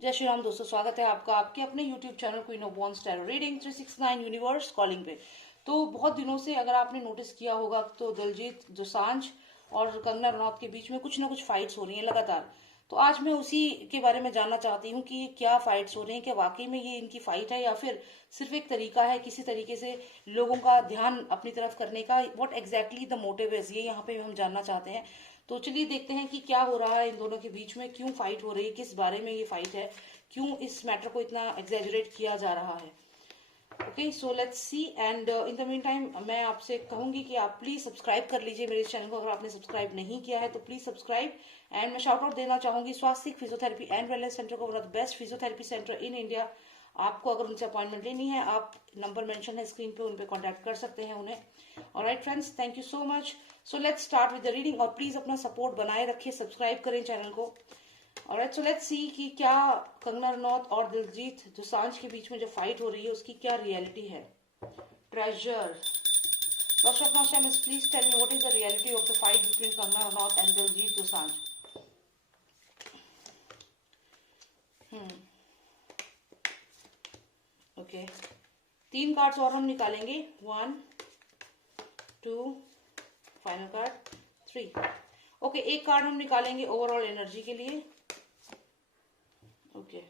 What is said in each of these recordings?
जय श्री राम दोस्तों, स्वागत है आपका आपके अपने YouTube channel queen of wands tarot reading 369 universe calling पे। तो बहुत दिनों से अगर आपने नोटिस किया होगा तो दिलजीत दोसांझ और कंगना रनौत के बीच में कुछ ना कुछ फाइट्स हो रही हैं लगातार। तो आज मैं उसी के बारे में जानना चाहती हूँ कि क्या फाइट्स हो रही हैं, क्या वाकई में ये इनकी फाइट है या फिर सिर्फ एक तरीका है किसी तरीके से लोगों का ध्यान अपनी तरफ करने का। What exactly the motive is, ये यहाँ पे हम जानना चाहते हैं। तो चलिए देखते हैं कि क्या हो रहा है इन दोनों के बीच में, क्यों फाइट हो रही है, किस बारे में ये फाइट है, क्यों इस मैटर को इतना एग्जैजरेट किया जा रहा है। Okay, so let's see. And in the mean time मैं आपसे कहूंगी कि आप प्लीज सब्सक्राइब कर लीजिए मेरे चैनल को, अगर आपने सब्सक्राइब नहीं किया है तो प्लीज सब्सक्राइब। एंड मैं शाउट आउट देना चाहूंगी स्वास्तिक फिजियोथेरेपी एंड वेलनेस सेंटर को, one of the best physiotherapy centre in India. आपको अगर उनसे अपॉइंटमेंट लेनी है, आप नंबर मेंशन है स्क्रीन पे, उन पे कांटेक्ट कर सकते हैं उन्हें। Alright friends, thank you so much. So let's start with the reading, और प्लीज अपना सपोर्ट बनाए रखिए, सब्सक्राइब करें चैनल को। ऑलराइट, सो लेट्स सी कि क्या कंगना रनौत और दिलजीत दोसांझ के बीच में जो फाइट हो रही है उसकी क्या रियलिटी है। Treasure, Dr. Shamis, please tell me what is the reality of the fight between Kangna Ranaut and Diljit Dosanjh. Okay, तीन कार्ड्स और हम निकालेंगे, 1 2, फाइनल कार्ड 3। ओके, एक कार्ड हम निकालेंगे ओवरऑल एनर्जी के लिए। ओके,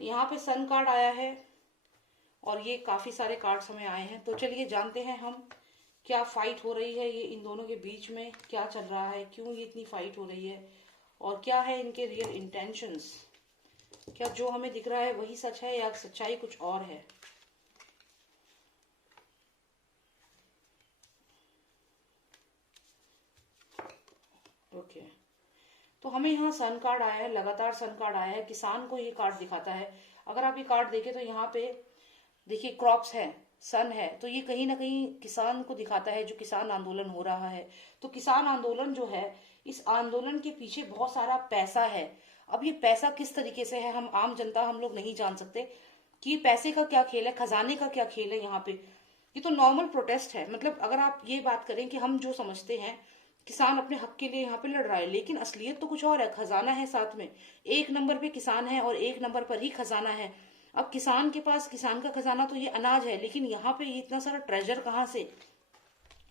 यहाँ पे सन कार्ड आया है और ये काफी सारे कार्ड्स हमें आए हैं। तो चलिए जानते हैं हम क्या फाइट हो रही है, ये इन दोनों के बीच में क्या चल रहा है, क्यों ये इतनी फाइट हो रही है और क्या है इनके रियल इंटेंशंस। क्या जो हमें दिख रहा है वही सच है या सच्चाई कुछ और है। ओके, तो हमें यहाँ सन कार्ड आया है, लगातार सन कार्ड आया है, किसान को ये कार्ड दिखाता है। अगर आप ये कार्ड देखें तो यहाँ पे देखिए क्रॉप्स है, सन है, तो ये कहीं ना कहीं किसान को दिखाता है, जो किसान आंदोलन हो रहा है। तो किसान आंदोलन जो है, इस आंदोलन के पीछे बहुत सारा पैसा है। अब ये पैसा किस तरीके से है, हम आम जनता हम लोग नहीं जान सकते कि पैसे का क्या खेल है, खजाने का क्या खेल है यहाँ पे। ये तो नॉर्मल प्रोटेस्ट है। मतलब अगर आप ये बात करें कि हम जो समझते हैं किसान अपने हक के लिए यहाँ पे लड़ रहा है, लेकिन असलियत तो कुछ और है। खजाना है साथ में, एक नंबर पे किसान है और एक नंबर पर ही खजाना है। अब किसान के पास, किसान का खजाना तो ये अनाज है, लेकिन यहाँ पे ये इतना सारा ट्रेजर कहाँ से।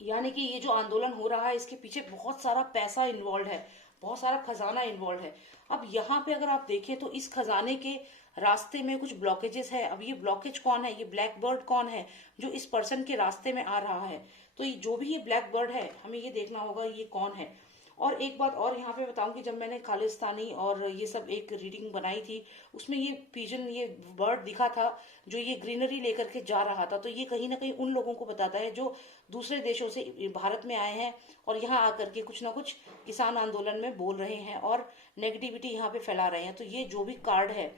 यानी कि ये जो आंदोलन हो रहा है इसके पीछे बहुत सारा पैसा इन्वॉल्व है, बहुत सारा खजाना इन्वॉल्व है। अब यहाँ पे अगर आप देखें तो इस खजाने के रास्ते में कुछ ब्लॉकेजेस है। अब ये ब्लॉकेज कौन है, ये ब्लैक बर्ड कौन है जो इस पर्सन के रास्ते में आ रहा है। तो ये जो भी ये ब्लैक बर्ड है, हमें ये देखना होगा ये कौन है। और एक बात और यहाँ पे बताऊं कि जब मैंने खालिस्तानी और ये सब एक रीडिंग बनाई थी, उसमें ये पिजन, ये बर्ड दिखा था जो ये ग्रीनरी लेकर के जा रहा था। तो ये कहीं ना कहीं उन लोगों को बताता है जो दूसरे देशों से भारत में आए हैं और यहाँ आकर के कुछ ना कुछ किसान आंदोलन में बोल रहे हैं और नेगेटिविटी यहाँ पे फैला रहे हैं। तो ये जो भी कार्ड है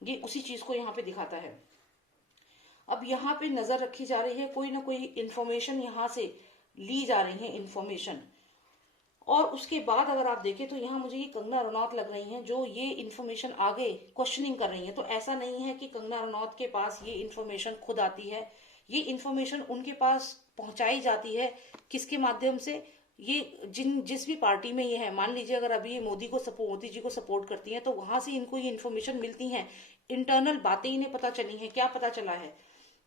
ये उसी चीज को यहाँ पे दिखाता है। अब यहाँ पे नजर रखी जा रही है, कोई ना कोई इंफॉर्मेशन यहाँ से ली जा रही है इंफॉर्मेशन। और उसके बाद अगर आप देखें तो यहाँ मुझे ये कंगना रनौत लग रही हैं जो ये इन्फॉर्मेशन आगे क्वेश्चनिंग कर रही हैं। तो ऐसा नहीं है कि कंगना रनौत के पास ये इन्फॉर्मेशन खुद आती है, ये इन्फॉर्मेशन उनके पास पहुंचाई जाती है। किसके माध्यम से, ये जिस भी पार्टी में ये है, मान लीजिए अगर अभी ये मोदी जी को सपोर्ट करती हैं तो वहां से इनको ये इन्फॉर्मेशन मिलती है। इंटरनल बातें इन्हें पता चली हैं। क्या पता चला है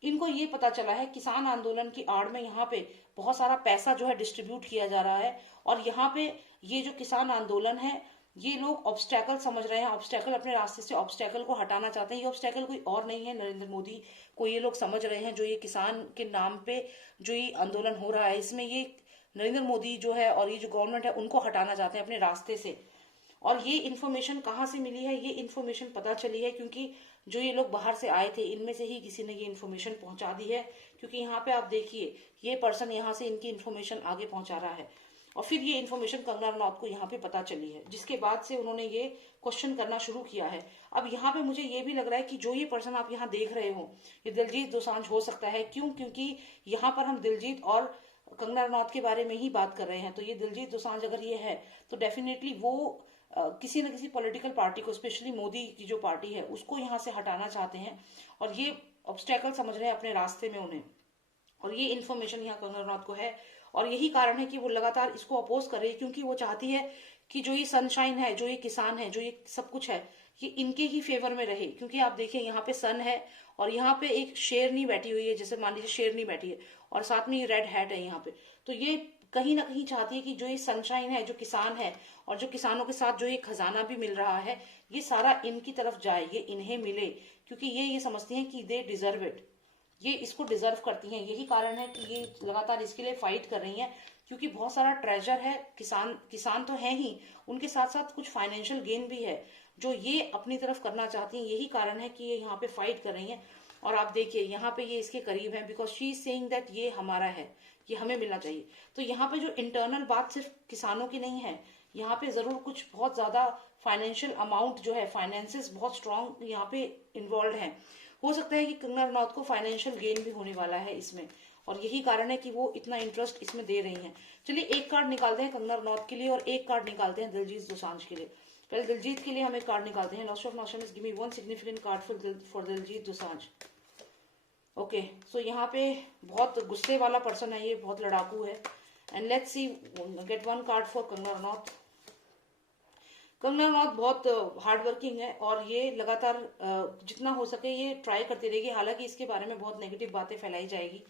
इनको, ये पता चला है किसान आंदोलन की आड़ में यहाँ पे बहुत सारा पैसा जो है डिस्ट्रीब्यूट किया जा रहा है। और यहाँ पे ये जो किसान आंदोलन है, ये लोग ऑब्स्टेकल समझ रहे हैं, ऑब्स्टेकल अपने रास्ते से ऑब्स्टेकल को हटाना चाहते हैं। ये ऑब्स्टेकल कोई और नहीं है, नरेंद्र मोदी को ये लोग समझ रहे हैं। जो ये किसान के नाम पे जो ये आंदोलन हो रहा है, इसमें ये नरेंद्र मोदी जो है और ये जो गवर्नमेंट है उनको हटाना चाहते हैं अपने रास्ते से। और ये इन्फॉर्मेशन कहाँ से मिली है, ये इन्फॉर्मेशन पता चली है क्योंकि जो ये लोग बाहर से आए थे इनमें से ही किसी ने ये इन्फॉर्मेशन पहुंचा दी है। क्योंकि यहाँ पे आप देखिए ये पर्सन यहाँ से इनकी इन्फॉर्मेशन आगे पहुंचा रहा है और फिर ये इन्फॉर्मेशन कंगना रनौत को यहाँ पे पता चली है, जिसके बाद से उन्होंने ये क्वेश्चन करना शुरू किया है। अब यहाँ पे मुझे ये भी लग रहा है कि जो ये पर्सन आप यहाँ देख रहे हो ये दिलजीत दोसांझ हो सकता है। क्यों, क्योंकि यहाँ पर हम दिलजीत और कंगना रनौत के बारे में ही बात कर रहे हैं। तो ये दिलजीत दोसांझ अगर ये है तो डेफिनेटली वो किसी न किसी पॉलिटिकल पार्टी को, स्पेशली मोदी की जो पार्टी है उसको यहाँ से हटाना चाहते हैं और ये ऑब्स्टेकल समझ रहे हैं अपने रास्ते में उन्हें। और ये इन्फॉर्मेशन यहाँ कंगना रनौत को है और यही कारण है कि वो लगातार इसको अपोज कर रही है, क्योंकि वो चाहती है कि जो ये सनशाइन है, जो ये किसान है, जो ये सब कुछ है, ये इनके ही फेवर में रहे, क्योंकि आप देखिए यहाँ पे सन है और यहाँ पे एक शेरनी बैठी हुई है, जैसे मान लीजिए शेरनी बैठी है और साथ में ये रेड हैट है यहाँ पे। तो ये कहीं ना कहीं चाहती है कि जो ये सनशाइन है, जो किसान है और जो किसानों के साथ जो ये खजाना भी मिल रहा है, ये सारा इनकी तरफ जाए, ये इन्हें मिले, क्योंकि ये समझती हैं कि दे डिजर्व इट, ये इसको डिजर्व करती हैं। यही कारण है कि ये लगातार इसके लिए फाइट कर रही हैं, क्योंकि बहुत सारा ट्रेजर है। किसान तो है ही, उनके साथ साथ कुछ फाइनेंशियल गेन भी है जो ये अपनी तरफ करना चाहती हैं। यही कारण है कि ये यहाँ पे फाइट कर रही हैं। और आप देखिए यहाँ पे ये इसके करीब है, because she is saying that ये हमारा है, ये हमें मिलना चाहिए। तो यहाँ पे जो इंटरनल बात सिर्फ किसानों की नहीं है, यहाँ पे जरूर कुछ बहुत ज्यादा फाइनेंशियल अमाउंट जो है, फाइनेंसेस बहुत स्ट्रांग यहाँ पे इन्वॉल्व है। हो सकता है कि कंगना रनौत को फाइनेंशियल गेन भी होने वाला है इसमें, और यही कारण है कि वो इतना इंटरेस्ट इसमें दे रही हैं। चलिए एक कार्ड निकालते हैं कंगना रनौत के लिए और एक कार्ड निकालते हैं दिलजीत दोसांझ के लिए। पहले दिलजीत के लिए हम एक कार्ड निकालते हैं। Lost of notions, give me one significant card for Diljit Dosanjh. Okay, so यहाँ पे बहुत गुस्से वाला पर्सन है, ये बहुत लड़ाकू है। And let's see, get one card for Kangana Ranaut. Kangana Ranaut बहुत हार्ड वर्किंग है और ये लगातार जितना हो सके ये ट्राई करती रहेगी। हालांकि इसके बारे में बहुत नेगेटिव बातें फैलाई जाएगी,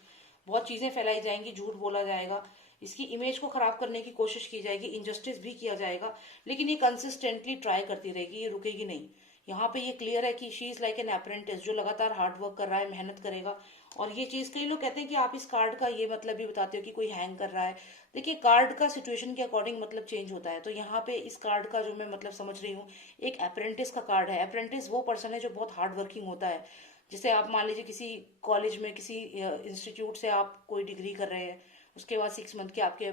बहुत चीजें फैलाई जाएंगी, झूठ बोला जाएगा, इसकी इमेज को खराब करने की कोशिश की जाएगी, इनजस्टिस भी किया जाएगा, लेकिन ये कंसिस्टेंटली ट्राई करती रहेगी, ये रुकेगी नहीं। यहाँ पे ये क्लियर है कि she is like an apprentice, जो लगातार हार्ड वर्क कर रहा है, मेहनत करेगा। और ये चीज कई लोग कहते हैं कि आप इस कार्ड का ये मतलब भी बताते हो कि कोई हैंग कर रहा है। देखिए कार्ड का सिचुएशन के अकॉर्डिंग मतलब चेंज होता है। तो यहाँ पे इस कार्ड का जो मैं मतलब समझ रही हूँ, एक अप्रेंटिस का कार्ड है। अप्रेंटिस वो पर्सन है जो बहुत हार्ड वर्किंग होता है। जैसे आप मान लीजिए किसी कॉलेज में, किसी इंस्टीट्यूट से आप कोई डिग्री कर रहे हैं, उसके बाद 6 मंथ के आपके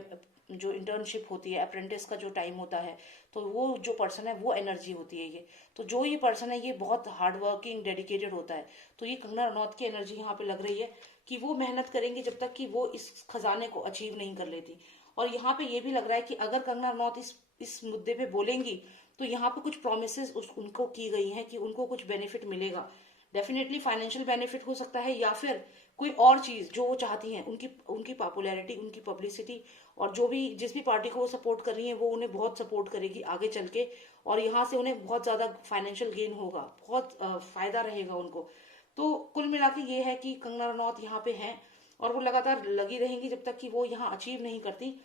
जो इंटर्नशिप होती है, अप्रेंटिस का जो टाइम होता है, तो वो जो पर्सन है वो एनर्जी होती है ये। तो जो ये पर्सन है ये बहुत हार्ड वर्किंग, डेडिकेटेड होता है। तो ये कंगना रनौत की एनर्जी यहाँ पे लग रही है कि वो मेहनत करेंगे जब तक कि वो इस खजाने को अचीव नहीं कर लेती। और यहाँ पे ये भी लग रहा है कि अगर कंगना रनौत इस मुद्दे पे बोलेंगी तो यहाँ पे कुछ प्रोमिसेस उनको की गई हैं कि उनको कुछ बेनिफिट मिलेगा। डेफिनेटली फाइनेंशियल बेनिफिट हो सकता है, या फिर कोई और चीज जो वो चाहती हैं, उनकी उनकी पॉपुलैरिटी, उनकी पब्लिसिटी, और जो भी जिस भी पार्टी को वो सपोर्ट कर रही है वो उन्हें बहुत सपोर्ट करेगी आगे चल के, और यहाँ से उन्हें बहुत ज्यादा फाइनेंशियल गेन होगा, बहुत फायदा रहेगा उनको। तो कुल मिला के ये है कि कंगना रनौत यहाँ पे हैं और वो लगातार लगी रहेंगी जब तक कि वो यहाँ अचीव नहीं करती।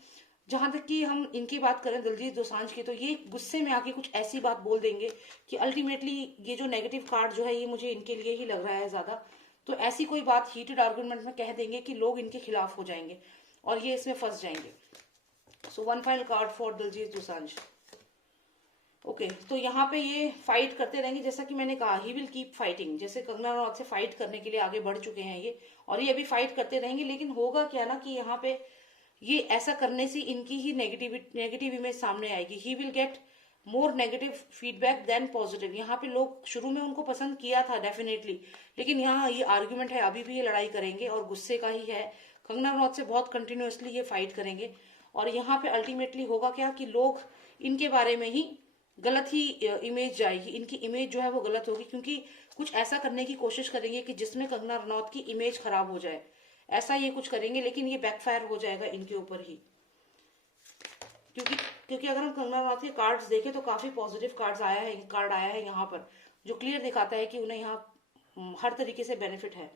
जहां तक कि हम इनकी बात करें दिलजीत दोसांझ की, तो ये गुस्से में आके कुछ ऐसी बात बोल देंगे कि अल्टीमेटली ये जो नेगेटिव कार्ड जो है ये मुझे इनके लिए ही लग रहा है ज्यादा। तो ऐसी कोई बात हीटेड आर्गुमेंट में कह देंगे कि लोग इनके खिलाफ हो जाएंगे और ये इसमें फंस जाएंगे। So one final card for Diljit Dosanjh. Okay, तो यहाँ पे ये फाइट करते रहेंगे, जैसा कि मैंने कहा, ही विल कीप फाइटिंग। जैसे कंगना रनौत से फाइट करने के लिए आगे बढ़ चुके हैं ये, और ये अभी फाइट करते रहेंगे। लेकिन होगा क्या ना कि यहाँ पे ये ऐसा करने से इनकी ही नेगेटिव इमेज सामने आएगी। He will get more negative feedback than positive. यहाँ पे लोग शुरू में उनको पसंद किया था डेफिनेटली, लेकिन यहाँ ये आर्ग्यूमेंट है, अभी भी ये लड़ाई करेंगे और गुस्से का ही है। कंगना रनौत से बहुत कंटिन्यूअसली ये फाइट करेंगे और यहाँ पे अल्टीमेटली होगा क्या कि लोग इनके बारे में ही गलत ही इमेज जाएगी, इनकी इमेज जो है वो गलत होगी, क्योंकि कुछ ऐसा करने की कोशिश करेंगे कि जिसमें कंगना रनौत की इमेज खराब हो जाए। ऐसा ये कुछ करेंगे, लेकिन ये बैकफायर हो जाएगा इनके ऊपर ही, क्योंकि क्योंकि अगर हम कंगना रनौत के कार्ड्स देखें तो काफी पॉजिटिव कार्ड आया है यहाँ पर, जो क्लियर दिखाता है कि उन्हें यहाँ हर तरीके से बेनिफिट है।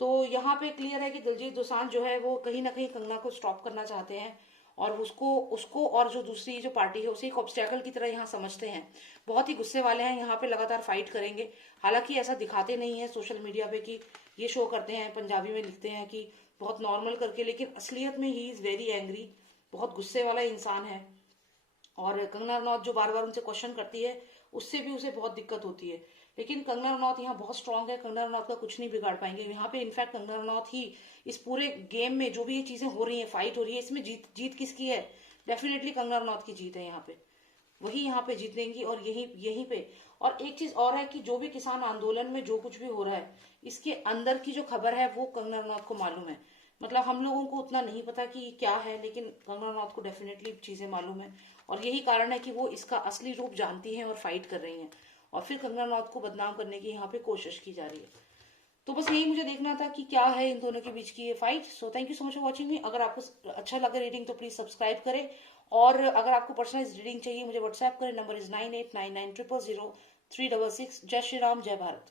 तो यहाँ पे क्लियर है कि दिलजीत दोसांझ जो है वो कहीं ना कहीं कंगना को स्टॉप करना चाहते हैं और उसको और जो दूसरी जो पार्टी है उसे एक ऑब्स्टेकल की तरह यहाँ समझते हैं। बहुत ही गुस्से वाले हैं, यहाँ पे लगातार फाइट करेंगे। हालांकि ऐसा दिखाते नहीं है सोशल मीडिया पे कि ये शो करते हैं, पंजाबी में लिखते हैं कि बहुत नॉर्मल करके, लेकिन असलियत में ही इज वेरी एंग्री, बहुत गुस्से वाला इंसान है। और कंगना रनौत जो बार बार उनसे क्वेश्चन करती है उससे भी उसे बहुत दिक्कत होती है, लेकिन कंगना रनौत यहाँ बहुत स्ट्रांग है, कंगना रनौत का कुछ नहीं बिगाड़ पाएंगे यहाँ पे। इनफैक्ट कंगना रनौत ही इस पूरे गेम में जो भी ये चीजें हो रही हैं, फाइट हो रही है, इसमें जीत किसकी है? डेफिनेटली कंगना रनौत की जीत है यहाँ पे, वही यहाँ पे जीतेंगी। और यहीं पे और एक चीज और है कि जो भी किसान आंदोलन में जो कुछ भी हो रहा है, इसके अंदर की जो खबर है वो कंगना रनौत को मालूम है। मतलब हम लोगों को उतना नहीं पता कि क्या है, लेकिन कंगना रनौत को डेफिनेटली चीजें मालूम है, और यही कारण है कि वो इसका असली रूप जानती हैं और फाइट कर रही हैं, और फिर कंगना रनौत को बदनाम करने की यहाँ पे कोशिश की जा रही है। तो बस यही मुझे देखना था कि क्या है इन दोनों के बीच की ये fight. So thank you so much for watching मी। अगर आपको अच्छा लगे रीडिंग तो प्लीज सब्सक्राइब करें, और अगर आपको पर्सनलाइज रीडिंग चाहिए मुझे व्हाट्सएप करें, नंबर इज 98990000 366। जय श्री राम, जय भारत।